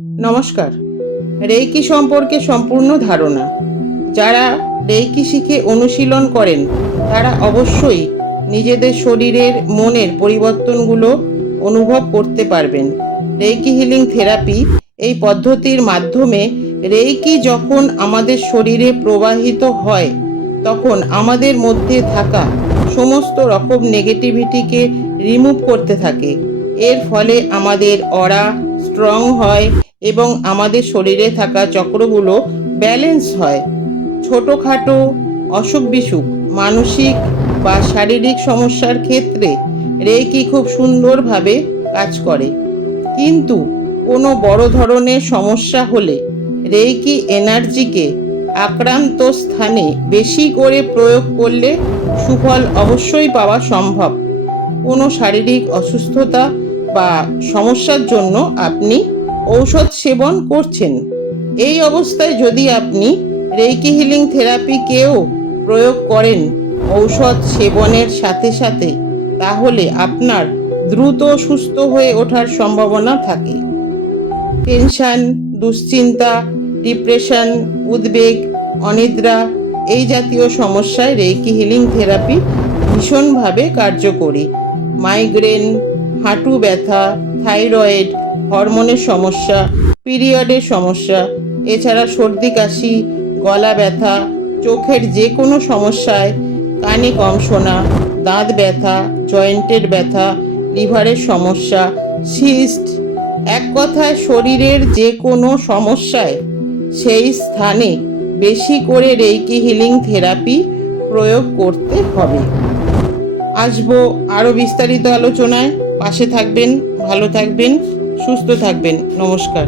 নমস্কার। রেইকি সম্পর্কে সম্পূর্ণ ধারণা। যারা রেইকি শিখে অনুশীলন করেন তারা অবশ্যই নিজেদের শরীরের মনের পরিবর্তনগুলো অনুভব করতে পারবেন। রেইকি হিলিং থেরাপি এই পদ্ধতির মাধ্যমে রেইকি যখন আমাদের শরীরে প্রবাহিত হয় তখন আমাদের মধ্যে থাকা সমস্ত রকম নেগেটিভিটিকে রিমুভ করতে থাকে। এর ফলে আমাদের অরা স্ট্রং হয় এবং আমাদের শরীরে থাকা চক্রগুলো ব্যালেন্স হয়। ছোটোখাটো অসুখ বিসুখ, মানসিক বা শারীরিক সমস্যার ক্ষেত্রে রেইকি খুব সুন্দরভাবে কাজ করে। কিন্তু কোনো বড় ধরনের সমস্যা হলে রেইকি এনার্জিকে আক্রান্ত স্থানে বেশি করে প্রয়োগ করলে সুফল অবশ্যই পাওয়া সম্ভব। কোনো শারীরিক অসুস্থতা বা সমস্যার জন্য আপনি ঔষধ সেবন করছেন, এই অবস্থায় যদি আপনি রেইকি হিলিং থেরাপিকেও প্রয়োগ করেন ঔষধ সেবনের সাথে সাথে, তাহলে আপনার দ্রুত সুস্থ হয়ে ওঠার সম্ভাবনা থাকে। টেনশন, দুশ্চিন্তা, ডিপ্রেশন, উদ্বেগ, অনিদ্রা এই জাতীয় সমস্যায় রেইকি হিলিং থেরাপি ভীষণভাবে কার্যকরী। মাইগ্রেন, হাঁটু ব্যথা, থাইরয়েড, হরমোনের সমস্যা, পিরিয়ডের সমস্যা, এছাড়া সর্দি কাশি, গলা ব্যথা, চোখের যে কোনো সমস্যায়, কানে কম শোনা, দাঁত ব্যথা, জয়েন্টের ব্যথা, লিভারের সমস্যা, সিস্ট, এক কথায় শরীরের যে কোনো সমস্যায় সেই স্থানে বেশি করে রেইকি হিলিং থেরাপি প্রয়োগ করতে হবে। আসবো আরও বিস্তারিত আলোচনায়। পাশে থাকবেন, ভালো থাকবেন, সুস্থ থাকবেন। নমস্কার।